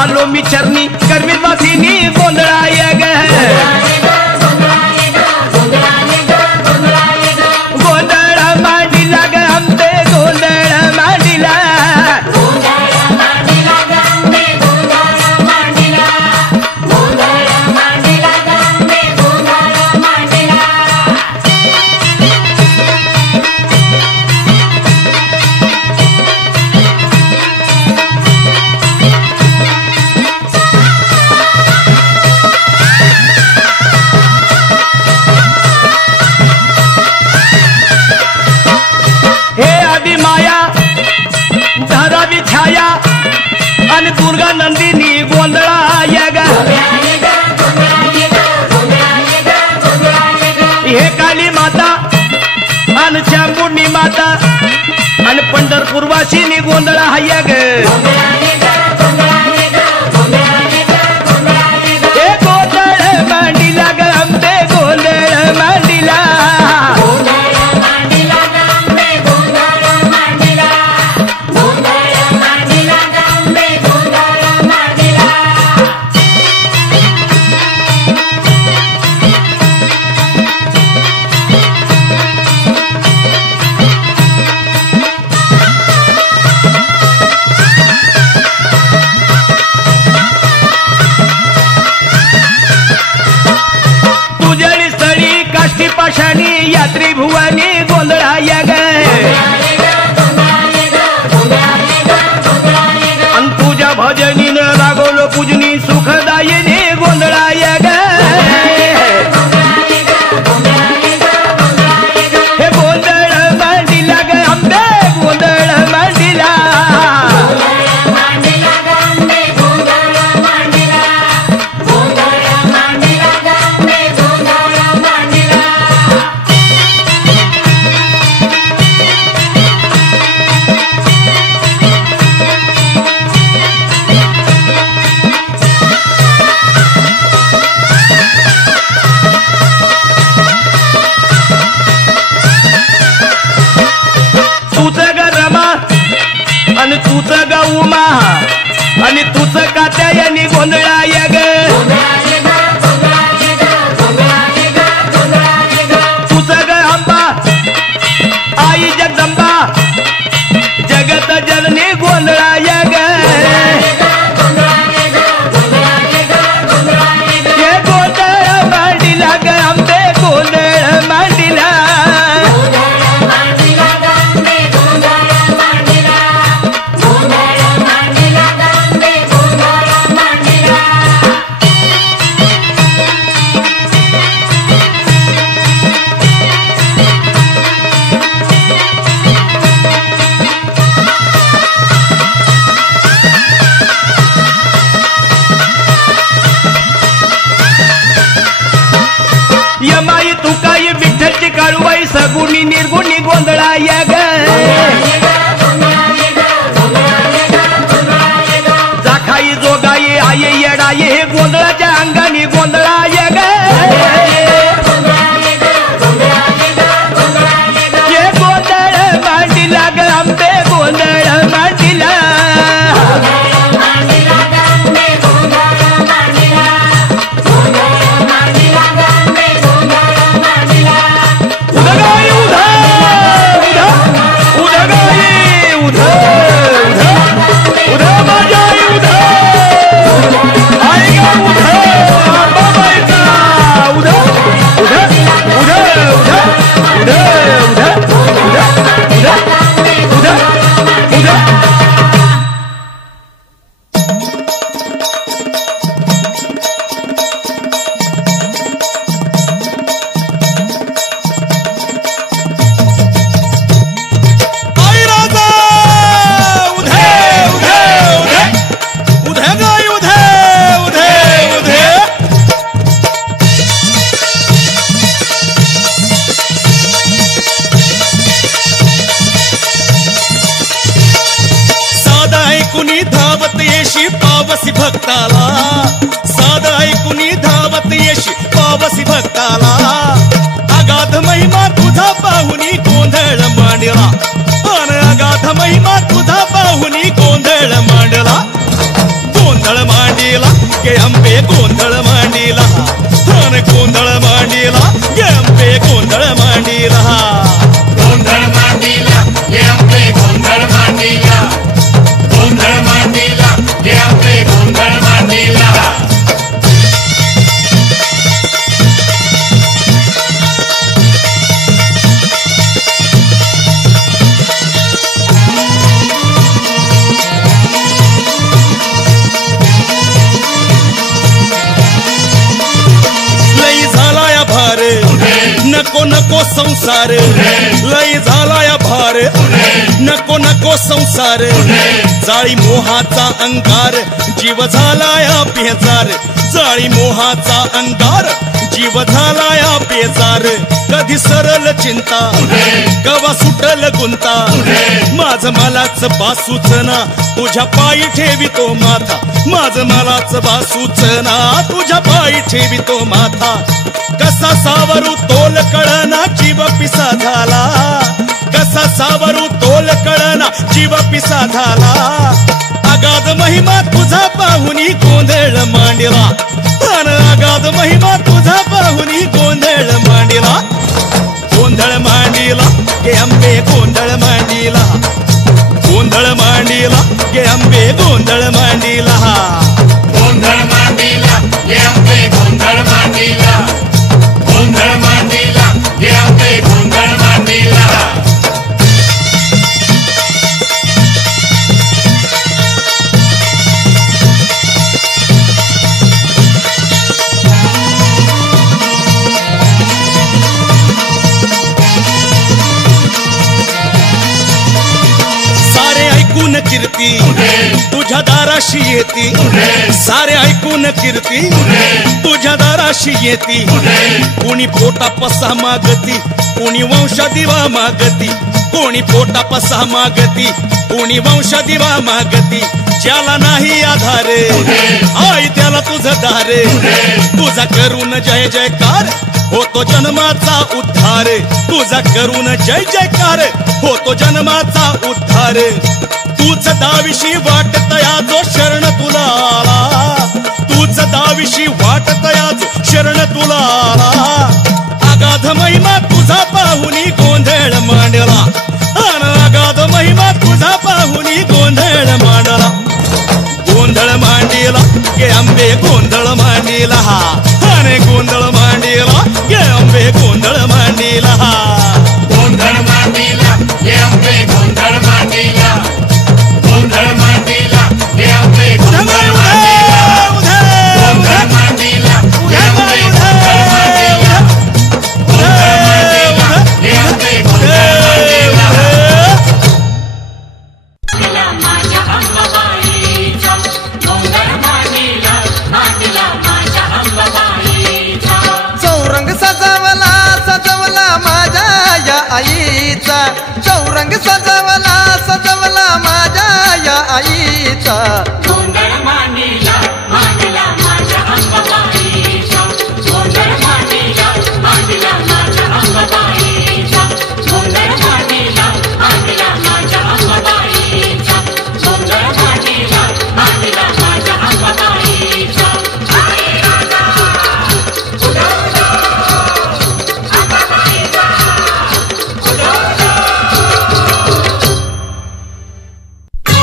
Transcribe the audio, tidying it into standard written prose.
आलो मी चरणी गर्मीत वासिनी गोंधळाय ग गोंधळ मांडीला ग आंबे गोंधळ मांडीला आणि दुर्गा नंदिनी गोंधळाय ग हे काली माता आणि चामुंडी माता आणि पंढरपूर वासिनी गोंधळाय ग हे गोंधळ मांडीला ग आंबे गोंधळ मांडीला यात्री भुवानी गोंधळाय ग अन तुझ्या भजनीनं लागवलं पूजनी सुखदायिनी गोंधळाय ग हे गोंधळ मांडीला ग आंबे गोंधळ मांडीला आणि तुझ ग उमा आणि तुझ कात्यायनी गोंधळाय ग तुझ ग अंबा आई जगदंबा जगत जननी गोंधळाय ग हे गोंधळ मांडीला ग आंबे गोंधळ मांडीला उध उध उध माझ्या आई उध आई ग उध अंबाबाई का उध उध उध उध उध उध उध उध उध पावसी भक्ताला साध ऐकुनी धावत येशी पावसी भक्ताला अगाध महिमा तुझा पाहुनी गोंधळ मांडला अन अगाध महिमा तुझा पाहुनी गोंधळ मांडला गोंधळ मांडला गे अंबे गोंधळ मांडला अन गोंधळ मांडला गे अंबे गोंधळ मांडला गोंधळ मांडला गे अंबे गोंधळ मांडला गोंधळ मांडला गे अंबे गोंधळ मांडला नको नको संसार लय झाला या भार नको नको संसार जाळी मोहाचा अंगार जीव झाला या बेजार जाळी मोहाचा अंगार जीव झाला या बेजार कधी सरल चिंता कवा सुटल गुंता माझ मलाच बासूचना तुझ्या पायी ठेवितो माथा माझ मलाच बासूचना तुझ्या पायी ठेवितो माथा कसा सावरू तोल कळना जीव पिसा झाला कसा सावरू तोल कळना जीव पिसा झाला अगाध महिमा तुझा पाहुनी गोंधळ मांडला अन अगाध महिमा तुझा पाहुनी गोंधळ मांडला गोंधळ मांडला गे अंबे गोंधळ मांडला गोंधळ मांडला गे अंबे गोंधळ मांडला गोंधळ मांडला गे अंबे गोंधळ मांडला गोंधळ मांडला गे अंबे गोंधळ मांडला कीर्ती तुझ्या दाराशी येती सारे ऐकून कीर्ती तुझ्या दाराशी येती कोणी पोटा पसा मागती कोणी वंश दिवा मागती कोणी पोटा पसा मागती कोणी वंश दिवा मागती ज्याला नाही आधार आई त्याला तुझं दार तुझा करून जय जयकार होतो जन्माचा उद्धार तुझा करून जय जयकार होतो जन्माचा उद्धार तूच दाविशी वाटतया जो शरण तुला आला तूच दाविशी वाटतया जो शरण तुला आला अगाध महिमा तुझा पाहुनी गोंधळ मांडला अन अगाध महिमा तुझा पाहुनी गोंधळ मांडला गोंधळ मांडला गे अंबे गोंधळ मांडला अने गोंधळ मांडला गे अंबे गोंधळ मांडला गोंधळ मांडला गे अंबे गोंधळ मांडला गोंधळ मांडला गे अंबे गोंधळ मांडला गोंधळ मांडला गे अंबे गोंधळ मांडला गोंधळ मांडला गे अंबे गोंधळ आईचा चौरंग सजवला सजवला माझ्या या आईचा